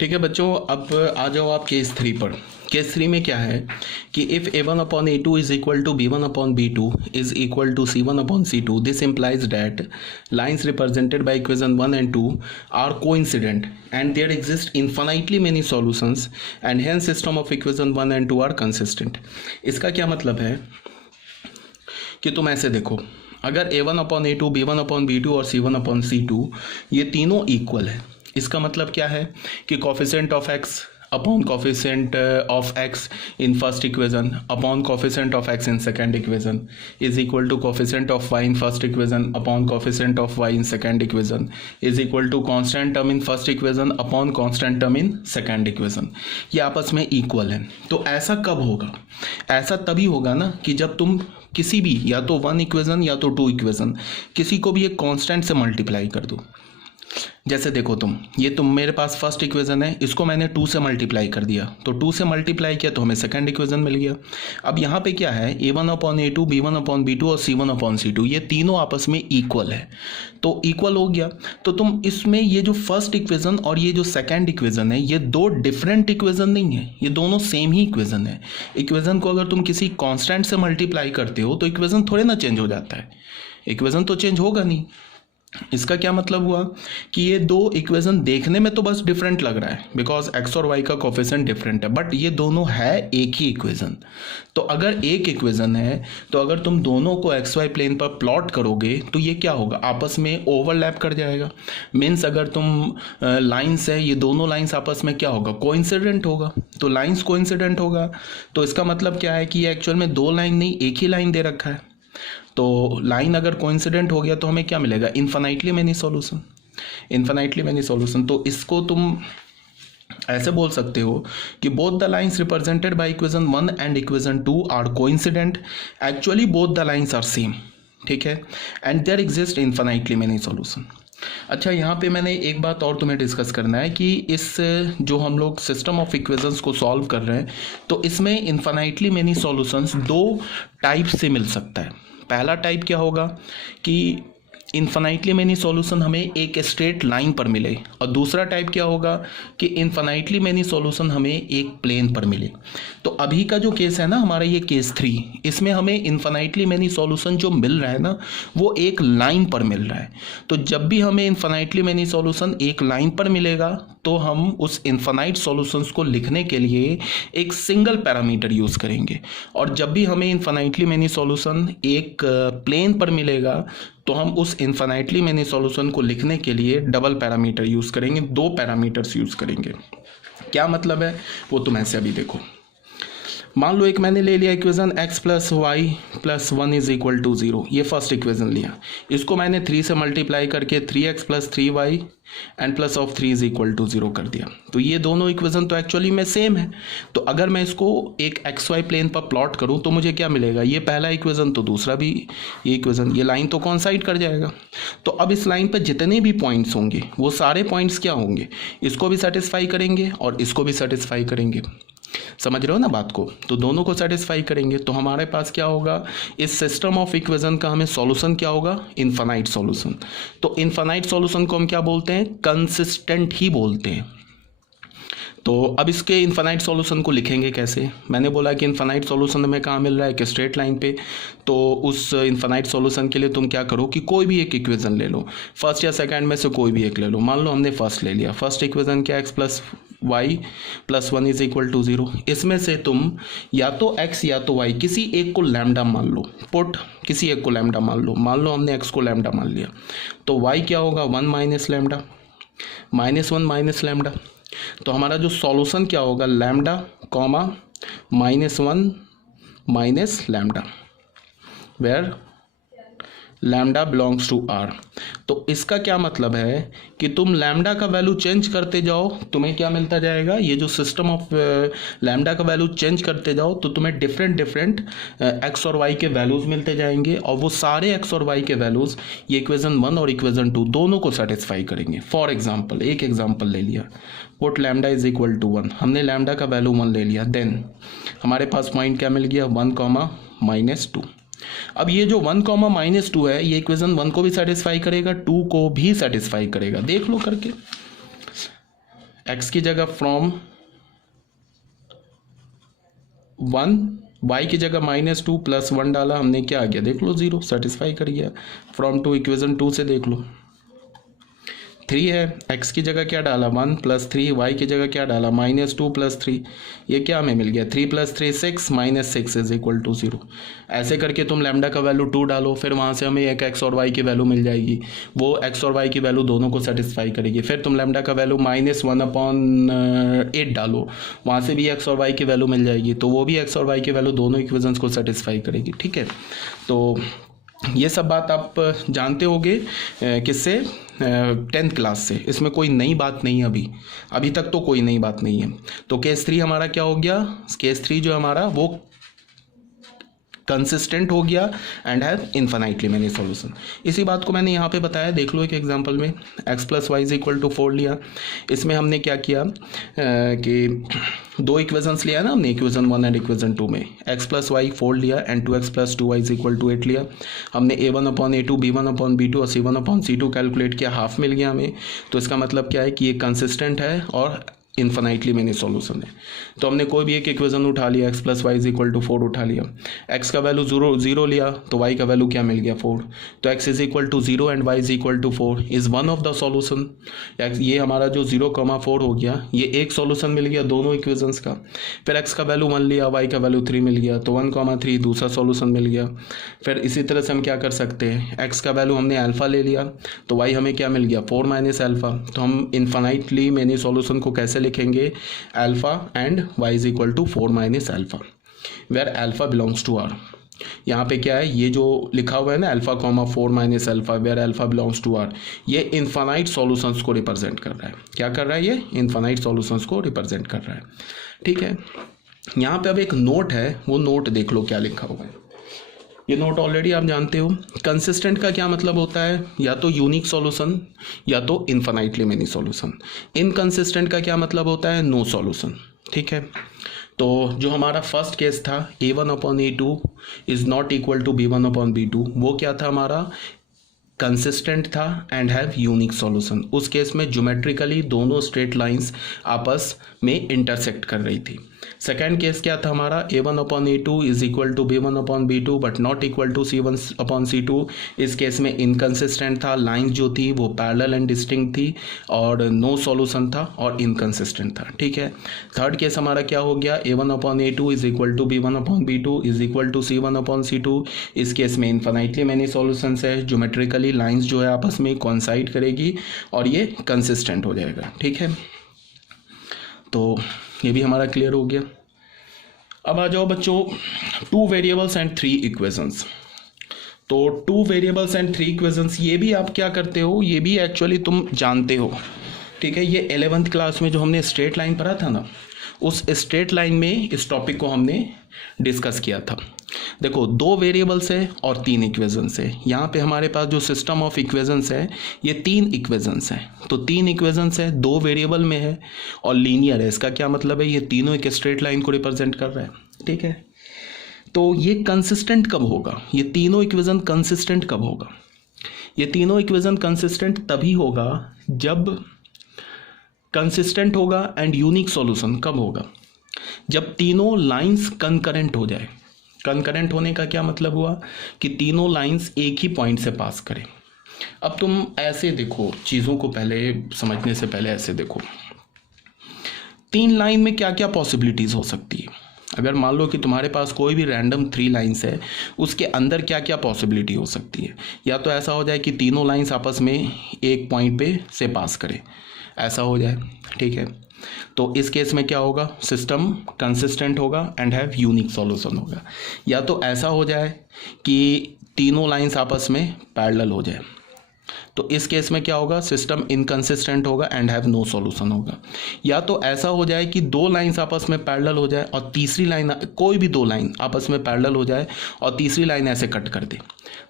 ठीक है बच्चों, अब आ जाओ आप केस 3 पर। केस 3 में क्या है कि if a1 upon a2 is equal to b1 upon b2 is equal to c1 upon c2, this implies that lines represented by equation 1 and 2 are coincident and there exist infinitely many solutions and hence system of equation 1 and 2 are consistent। इसका क्या मतलब है कि तुम ऐसे देखो, अगर a1 upon a2, b1 upon b2 और c1 अपॉन c2 ये तीनों इक्वल है, इसका मतलब क्या है कि coefficient of x upon coefficient of x in first equation upon coefficient of x in second equation is equal to coefficient of y in first equation upon coefficient of y in second equation is equal to constant term in first equation upon constant term in second equation. ये आपस में equal है। तो ऐसा कब होगा? ऐसा तभी होगा ना कि जब तुम किसी भी या तो 1 इक्वेशन या तो 2 इक्वेशन किसी को भी एक कांस्टेंट से मल्टीप्लाई कर दो। जैसे देखो तुम मेरे पास फर्स्ट इक्वेशन है, इसको मैंने 2 से मल्टीप्लाई कर दिया, तो 2 से मल्टीप्लाई किया तो हमें सेकंड इक्वेशन मिल गया। अब यहाँ पे क्या है, a1 upon a2, b1 upon b2 और c1 अपॉन c2 ये तीनों आपस में इक्वल है, तो इक्वल हो गया। तो तुम इसमें ये जो फर्स्ट इक्वेशन और ये जो सेकंड इक्वेशन है ये दो डिफरेंट इक्वेशन नहीं है, ये दोनों सेम ही इक्वेशन है। इक्वेशन को अगर तुम किसी कॉन्स्टेंट से मल्टीप्लाई करते हो तो इक्वेशन थोड़े ना चेंज हो जाता है, इक्वेशन तो चेंज होगा नहीं। इसका क्या मतलब हुआ कि ये दो इक्वेशन देखने में तो बस डिफरेंट लग रहा है बिकॉज एक्स और वाई का कोफिशिएंट डिफरेंट है, बट ये दोनों है एक ही इक्वेशन। तो अगर एक इक्वेशन है तो अगर तुम दोनों को एक्स वाई प्लेन पर प्लॉट करोगे तो ये क्या होगा, आपस में ओवरलैप कर जाएगा। मीन्स अगर तुम लाइन्स है, ये दोनों लाइन्स आपस में क्या होगा, कोइंसिडेंट होगा। तो लाइन्स कोइंसिडेंट होगा तो इसका मतलब क्या है कि ये एक्चुअल में दो लाइन नहीं एक ही लाइन दे रखा है। तो लाइन अगर कोइंसिडेंट हो गया तो हमें क्या मिलेगा, infinitely many solution, infinitely many solution. तो इसको तुम ऐसे बोल सकते हो कि both the lines represented by equation 1 and equation 2 are coincident, actually both the lines are same, ठीक है, and there exist infinitely many solution. अच्छा, यहाँ पे मैंने एक बात और तुम्हें डिस्कस करना है कि इस जो हम लोग सिस्टम ऑफ इक्वेशंस को सॉल्व कर रहे हैं तो इसमें इन्फिनाइटली मेनी सॉल्यूशंस दो टाइप से मिल सकता है। पहला टाइप क्या होगा कि इन्फिनाइटली मेनी सॉल्यूशन हमें एक स्ट्रेट लाइन पर मिले, और दूसरा टाइप क्या होगा कि इन्फिनाइटली मेनी सॉल्यूशन हमें एक प्लेन पर मिले। तो अभी का जो केस है ना हमारा ये केस 3, इसमें हमें इन्फिनाइटली मेनी सॉल्यूशन जो मिल रहा है ना वो एक लाइन पर मिल रहा है। तो जब भी हमें इन्फिनाइटली मेनी सॉल्यूशन एक लाइन पर मिलेगा तो हम उस इन्फिनाइट सॉल्यूशंस को लिखने के लिए एक सिंगल पैरामीटर यूज़ करेंगे, और जब भी हमें इन्फिनाइटली मेनी सॉल्यूशन एक प्लेन पर मिलेगा तो हम उस इन्फिनाइटली मेनी सॉल्यूशन को लिखने के लिए डबल पैरामीटर यूज़ करेंगे, दो पैरामीटर्स यूज़ करेंगे। क्या मतलब है वो तुम ऐसे अभी देखो। मान लो एक मैंने ले लिया equation x plus y plus 1 is equal to 0, ये फर्स्ट इक्वेशन लिया, इसको मैंने 3 से मल्टीप्लाई करके 3x plus 3y and plus of 3 is equal to 0 कर दिया। तो ये दोनों इक्वेशन तो एक्चुअली में सेम है। तो अगर मैं इसको एक एक्स वाई प्लेन पर प्लॉट करूँ तो मुझे क्या मिलेगा, ये पहला इक्वेशन तो दूसरा भी ये इक्वेशन, ये लाइन तो कॉन्साइड कर जाएगा। तो अब इस लाइन पर जितने भी पॉइंट्स होंगे वो सारे पॉइंट्स क्या होंगे, इसको भी सेटिस्फाई करेंगे और इसको भी सेटिस्फाई करेंगे। समझ रहे हो ना बात को? तो दोनों को सेटिस्फाई करेंगे तो हमारे पास क्या होगा, इस सिस्टम ऑफ इक्वेशन का हमें सॉल्यूशन क्या होगा, इन्फिनाइट सॉल्यूशन। तो इन्फिनाइट सॉल्यूशन को हम क्या बोलते हैं, कंसिस्टेंट ही बोलते हैं। तो अब इसके इन्फिनाइट सॉल्यूशन को लिखेंगे कैसे? मैंने बोला कि इन्फिनाइट सॉल्यूशन हमें कहाँ मिल रहा है, कि स्ट्रेट लाइन पे। तो उस इन्फिनाइट सॉल्यूशन के लिए तुम क्या करो कि कोई भी एक इक्वेशन ले लो, फर्स्ट या सेकंड में से कोई भी एक ले लो। मान लो हमने फर्स्ट ले लिया, फर्स्ट इक्वेशन क्या, x plus y plus 1 is equal to 0। इसमें से तुम या तो x या तो y किसी एक को लैम्डा मान लो, पुट किसी एक को लैम्डा मान लो। मान लो हमने x को लैम्डा मान लिया तो y क्या होगा, 1 minus lambda minus 1 minus lambda. तो हमारा जो सॉल्यूशन क्या होगा, lambda comma minus 1 minus lambda, where lambda belongs to R. तो इसका क्या मतलब है कि तुम लैम्डा का वैल्यू चेंज करते जाओ, तुम्हें क्या मिलता जाएगा, ये जो सिस्टम ऑफ लैम्डा का वैल्यू चेंज करते जाओ तो तुम्हें डिफरेंट डिफरेंट एक्स और वाई के वैल्यूज़ मिलते जाएंगे, और वो सारे एक्स और वाई के वैल्यूज़ ये इक्वेशन 1 और इक्वेशन 2 दोनों को सेटिस्फाई करेंगे। फॉर एग्जाम्पल, एक एग्जाम्पल ले लिया, put lambda is equal to 1, हमने लैम्डा का वैल्यू 1 ले लिया, देन हमारे पास पॉइंट क्या मिल गया, 1 कॉमा माइनस 2। अब ये जो 1 कॉमा माइनस 2 है ये इक्वेशन 1 को भी सेटिस्फाई करेगा, 2 को भी सेटिस्फाई करेगा, देख लो करके। x की जगह फ्रॉम 1, y की जगह -2 + 1 डाला हमने, क्या आ गया देख लो 0, सेटिस्फाई कर गया। फ्रॉम 2 इक्वेशन 2 से देख लो 3 है, x की जगह क्या डाला 1 + 3, y की जगह क्या डाला -2 + 3, ये क्या हमें मिल गया 3 + 3 6 -6 = 0। ऐसे करके तुम लैम्डा का वैल्यू 2 डालो, फिर वहाँ से हमें एक x और y की वैल्यू मिल जाएगी, वो x और y की वैल्यू दोनों को सेटिस्फाई करेगी। फिर तुम लैम्डा का वैल्यू -1/8 डालो, वहाँ से भी x और y की वैल्यू मिल जाएगी, तो वो भी x और y की वैल्यू दोनों इक्वेशंस को सेटिस्फाई करेगी। ठीक है, तो ये सब बात आप जानते होंगे किससे, 10th क्लास से। इसमें कोई नई बात नहीं है, अभी तक तो कोई नई बात नहीं है। तो केस 3 हमारा क्या हो गया, केस 3 जो हमारा वो कंसिस्टेंट हो गया and have infinitely many solution. इसी बात को मैंने यहाँ पे बताया, देख लो एक एग्जांपल में x + y = 4 लिया। इसमें हमने क्या किया कि दो इक्वेशंस लिया ना हमने, इक्वेशन 1 एंड इक्वेशन 2 में x + y 4 लिया एंड 2x + 2y = 8 लिया। हमने a1/a2 b1/b2 और c1/c2 कैलकुलेट किया, हाफ मिल गया हमें। तो इसका मतलब क्या है कि ये कंसिस्टेंट है और इन्फिनाइटली मेनी सॉल्यूशन है। तो हमने कोई भी एक इक्वेशन उठा लिया, x + y = 4 उठा लिया, x का वैल्यू 0 लिया तो y का वैल्यू क्या मिल गया 4। तो x = 0 and y = 4 is one of the solution. ये हमारा जो 0,4 हो गया, ये एक सॉल्यूशन मिल गया दोनों इक्वेशंस का। फिर x का वैल्यू 1 लिया, y का वैल्यू 3 मिल गया, तो 1,3 दूसरा सॉल्यूशन मिल गया। फिर इसी तरह से हम क्या कर सकते हैं, x का वैल्यू हमने अल्फ़ा ले लिया तो y हमें क्या मिल गया 4 - अल्फ़ा। तो हम इन्फिनाइटली मेनी सॉल्यूशन को कैसे लिखेंगे, alpha and y = 4 - alpha, where alpha belongs to R. यहाँ पे क्या है, ये जो लिखा हुआ है ना alpha, 4 - alpha, where alpha belongs to R, ये इन्फिनाइट सॉल्यूशंस को रिप्रेजेंट कर रहा है। क्या कर रहा है, ये इन्फिनाइट सॉल्यूशंस को रिप्रेजेंट कर रहा है। ठीक है, यहाँ पे अब एक नोट है, वो नोट देख लो क्या लिखा हुआ है। ये नोट ऑलरेडी आप जानते हो। कंसिस्टेंट का क्या मतलब होता है, या तो यूनिक सॉल्यूशन या तो इन्फिनाइटली मेनी सॉल्यूशन। इनकंसिस्टेंट का क्या मतलब होता है, नो सॉल्यूशन। ठीक है, तो जो हमारा फर्स्ट केस था a1/a2 is not equal to b1/b2, वो क्या था हमारा, कंसिस्टेंट था एंड हैव यूनिक सॉल्यूशन। उस केस में ज्योमेट्रिकली दोनों स्ट्रेट लाइंस आपस में इंटरसेक्ट कर रही थी। सेकेंड केस क्या था हमारा, a1/a2 is equal to b1/b2 but not equal to c1/c2। इस केस में इनकंसिस्टेंट था, लाइंस जो थी वो पैरेलल एंड डिस्टिंक्ट थी और नो सॉल्यूशन था और इनकंसिस्टेंट था। ठीक है, थर्ड केस हमारा क्या हो गया, a1/a2 is equal to b1/b2 is equal to c1/c2। इस केस में इन्फिनाइटली मेनी सॉल्यूशंस है, ज्योमेट्रिकली लाइंस जो है आपस में कोइंसाइड करेगी और ये कंसिस्टेंट हो जाएगा। ठीक है, तो ये भी हमारा क्लियर हो गया। अब आ जाओ बच्चों 2 वेरिएबल्स एंड 3 इक्वेशंस। तो 2 वेरिएबल्स एंड 3 इक्वेशंस, ये भी आप क्या करते हो, ये भी एक्चुअली तुम जानते हो। ठीक है, ये 11th क्लास में जो हमने स्ट्रेट लाइन पढ़ा था ना, उस स्ट्रेट लाइन में इस टॉपिक को हमने डिस्कस किया था। देखो 2 वेरिएबल्स है और 3 इक्वेशंस है। यहाँ पे हमारे पास जो सिस्टम ऑफ इक्वेशंस है ये 3 इक्वेशंस हैं। तो 3 इक्वेशंस है, 2 वेरिएबल में है और लीनियर है। इसका क्या मतलब है, ये तीनों एक स्ट्रेट लाइन को रिप्रेजेंट कर रहा है। ठीक है, तो ये कंसिस्टेंट कब होगा, ये तीनों इक्वेशन कंसिस्टेंट कब होगा, ये तीनों इक्वेशन कंसिस्टेंट तभी होगा जब कंसिस्टेंट होगा एंड यूनिक सॉल्यूशन कब होगा, जब तीनों लाइंस कंकरेंट हो जाए। कंकरेंट होने का क्या मतलब हुआ कि तीनों लाइंस एक ही पॉइंट से पास करें। अब तुम ऐसे देखो चीज़ों को, पहले समझने से पहले ऐसे देखो, 3 लाइन में क्या क्या पॉसिबिलिटीज़ हो सकती है। अगर मान लो कि तुम्हारे पास कोई भी रैंडम 3 लाइंस है, उसके अंदर क्या क्या पॉसिबिलिटी हो सकती है। या तो ऐसा हो जाए कि तीनों लाइंस आपस में एक पॉइंट पे से पास करें, ऐसा हो जाए। ठीक है, तो इस केस में क्या होगा, सिस्टम कंसिस्टेंट होगा एंड हैव यूनिक सॉल्यूशन होगा। या तो ऐसा हो जाए कि तीनों लाइंस आपस में पैरेलल हो जाए, तो इस केस में क्या होगा, सिस्टम इनकंसिस्टेंट होगा एंड हैव नो सॉल्यूशन होगा। या तो ऐसा हो जाए कि 2 लाइंस आपस में पैरेलल हो जाए और तीसरी लाइन, कोई भी 2 लाइन आपस में पैरेलल हो जाए और तीसरी लाइन ऐसे कट कर दे,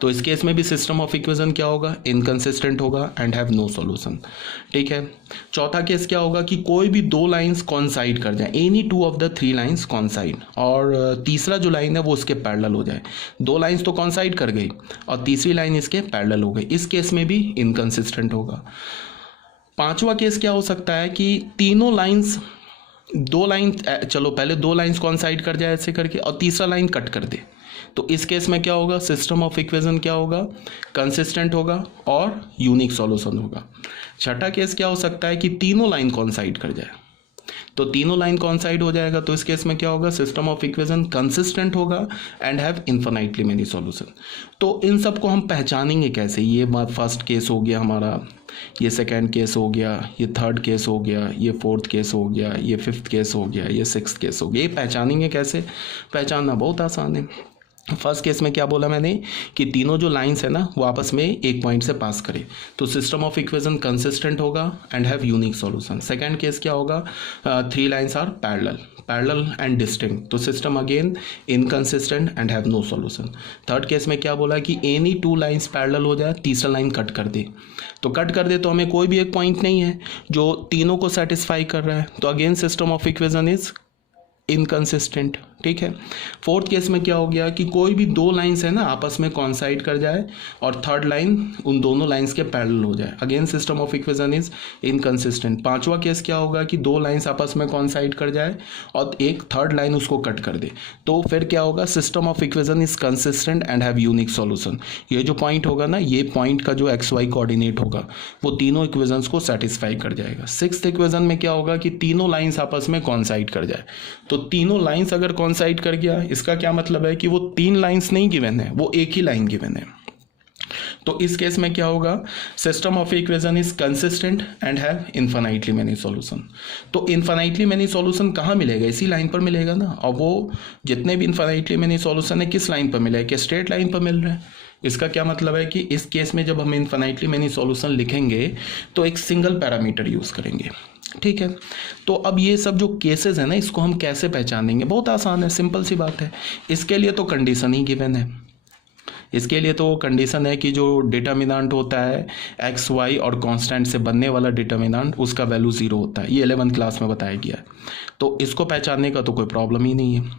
तो इस केस में भी सिस्टम ऑफ इक्वेशन क्या होगा, इनकंसिस्टेंट होगा एंड हैव नो सॉल्यूशन। ठीक है, चौथा केस क्या होगा कि कोई भी 2 लाइंस कॉन्साइड कर जाए, एनी 2 ऑफ द 3 लाइंस कॉन्साइड, और तीसरा जो लाइन है वो उसके पैरेलल हो जाए। 2 लाइंस तो कॉन्साइड कर गई और तीसरी लाइन इसके पैरेलल हो गई, इस केस में भी इनकंसिस्टेंट होगा। पांचवा केस क्या हो सकता है कि तीनों लाइंस, दो लाइन, चलो पहले दो लाइंस कॉन्साइड कर जाए ऐसे करके और तीसरा लाइन कट कर दे, तो इस केस में क्या होगा, सिस्टम ऑफ इक्वेशन क्या होगा, कंसिस्टेंट होगा और यूनिक सॉल्यूशन होगा। छठा केस क्या हो सकता है कि तीनों लाइन कॉन्साइड कर जाए, तो तीनों लाइन कॉन्साइड हो जाएगा, तो इस केस में क्या होगा, सिस्टम ऑफ इक्वेशन कंसिस्टेंट होगा and have infinitely many solution. तो इन सब को हम पहचानेंगे कैसे, ये फर्स्ट केस हो गया हमारा, ये सेकंड केस हो गया, ये थर्ड केस हो गया, ये फोर्थ केस हो गया, ये फिफ्थ केस हो गया, ये सिक्स्थ केस हो गया। ये पहचानेंगे कैसे, पहचानना बहुत आसान है। फर्स्ट केस में क्या बोला मैंने कि तीनों जो लाइंस है ना वो आपस में एक पॉइंट से पास करे, तो सिस्टम ऑफ इक्वेशन कंसिस्टेंट होगा and have unique solution. Second case क्या होगा, three lines are parallel and distinct, तो system again inconsistent and have no solution. Third case में क्या बोला कि एनी टू लाइंस पैरेलल हो जाए, तीसरा लाइन कट कर दे, तो कट कर दे तो हमें कोई भी एक पॉइंट नहीं है जो तीनों को सेटिस्फाई कर रहा है, तो again system of equation is inconsistent. ठीक है। फोर्थ केस में क्या हो गया कि कोई भी दो लाइंस है ना आपस में कॉन्साइड कर जाए और थर्ड लाइन उन दोनों लाइंस के पैरेलल हो जाए, again system of equation is inconsistent. पांचवा केस क्या होगा कि दो लाइंस आपस में कॉन्साइड कर जाए और एक थर्ड लाइन उसको कट कर दे, तो फिर क्या होगा, system of equation is consistent and have unique solution. ये जो पॉइंट होगा ना, ये पॉइंट का जो एक्स वाई कोऑर्डिनेट होगा वो तीनों इक्वेशंस को सेटिस्फाई कर जाएगा। सिक्स्थ इक्वेशन में क्या होगा कि तीनों लाइंस आपस में कॉन्साइड कर जाए, तो तीनों लाइंस अगर कॉन्साइड कर गया इसका क्या मतलब है कि वो तीन लाइंस नहीं गिवन है, वो एक ही लाइन गिवन है। तो इस केस में क्या होगा, system of equation is consistent and have infinitely many solution. तो इन्फिनाइटली मेनी सॉल्यूशन कहाँ मिलेगा, इसी लाइन पर मिलेगा ना, और वो जितने भी इन्फिनाइटली मेनी सॉल्यूशन है किस लाइन पर मिलेगा, कि स्ट्रेट लाइन पर मिल रहा है। इसका क्या मतलब है कि इस केस में जब हम इन्फिनाइटली मेनी सॉल्यूशन लिखेंगे तो एक सिंगल पैरामीटर यूज करेंगे। ठीक है। तो अब ये सब जो केसेस है ना इसको हम कैसे पहचानेंगे, बहुत आसान है, सिंपल सी बात है। इसके लिए तो कंडीशन ही गिवन है, इसके लिए तो कंडीशन है कि जो डिटर्मिनेंट होता है एक्स वाई और कांस्टेंट से बनने वाला डिटर्मिनेंट उसका वैल्यू 0 होता है, ये 11th क्लास में बताया गया है, तो इसको पहचानने का तो कोई प्रॉब्लम ही नहीं है।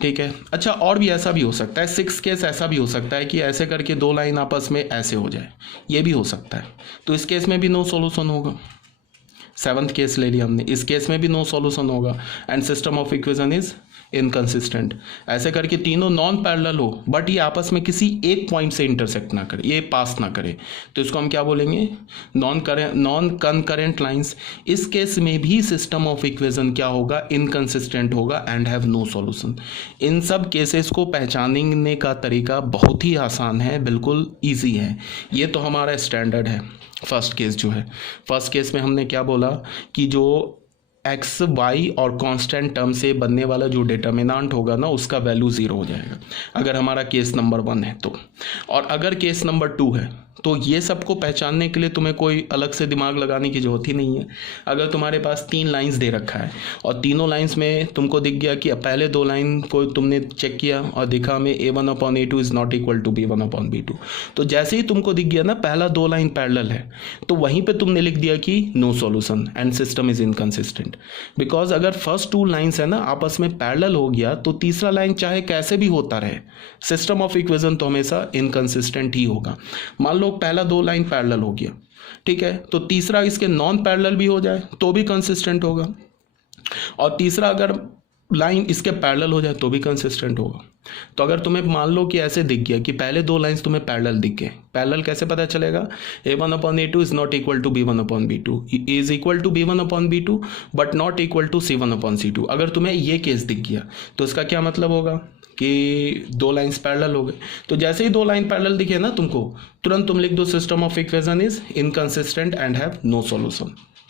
ठीक है। अच्छा, और भी ऐसा भी हो सकता है, सिक्स केस ऐसा भी हो सकता है कि ऐसे करके दो लाइन आपस में ऐसे हो जाए, ये भी हो सकता है, तो इस केस में भी नो सॉल्यूशन होगा। सेवंथ केस ले लिया हमने, इस केस में भी नो सॉल्यूशन होगा and system of equation is inconsistent. ऐसे करके तीनों नॉन पैरेलल हो बट ये आपस में किसी एक पॉइंट से इंटरसेक्ट ना करे, ये पास ना करे, तो इसको हम क्या बोलेंगे, नॉन कंकरेंट लाइंस। इस केस में भी सिस्टम ऑफ इक्वेशन क्या होगा, इनकंसिस्टेंट होगा एंड हैव नो सॉल्यूशन। इन सब केसेस को पहचानने का तरीका बहुत ही आसान है, बिल्कुल ईजी है। ये तो हमारा स्टैंडर्ड है। फर्स्ट केस जो है, फर्स्ट केस में हमने क्या बोला कि जो एक्स वाई और कांस्टेंट टर्म से बनने वाला जो डिटर्मिनेंट होगा ना उसका वैल्यू 0 हो जाएगा, अगर हमारा केस नंबर 1 है तो। और अगर केस नंबर 2 है तो ये सबको पहचानने के लिए तुम्हें कोई अलग से दिमाग लगाने की जरूरत ही नहीं है। अगर तुम्हारे पास 3 लाइंस दे रखा है और तीनों लाइंस में तुमको दिख गया कि पहले 2 लाइन को तुमने चेक किया और देखा हमें a1/a2 is not equal to b1/b2, तो जैसे ही तुमको दिख गया ना पहला 2 लाइन पैरेलल है तो वहीं पे तुमने लिख दिया कि no solution and system is inconsistent. Because अगर फर्स्ट 2 लाइंस है ना आपस में पैरेलल हो गया तो तीसरा लाइन चाहे कैसे भी होता रहे सिस्टम ऑफ इक्वेशन तो हमेशा इनकंसिस्टेंट ही होगा। मान लो पहला 2 लाइन पैरेलल हो गया, ठीक है, तो तीसरा इसके नॉन पैरेलल भी हो जाए तो भी कंसिस्टेंट होगा, और तीसरा अगर लाइन इसके पैरेलल हो जाए तो भी कंसिस्टेंट होगा। तो अगर तुम्हें मान लो कि ऐसे दिख गया कि पहले 2 लाइंस तुम्हें पैरेलल दिख गए, पैरेलल कैसे पता चलेगा, a1/a2 is not equal to b1/b2, is equal to b1/b2 but not equal to c1/c2। अगर तुम्हें ये केस दिख गया तो इसका क्या मतलब होगा कि 2 लाइंस पैरेलल हो गए, तो जैसे ही 2 लाइन पैरेलल दिखे ना तुमको तुरंत तुम लिख दो system of equation is inconsistent and have no solution.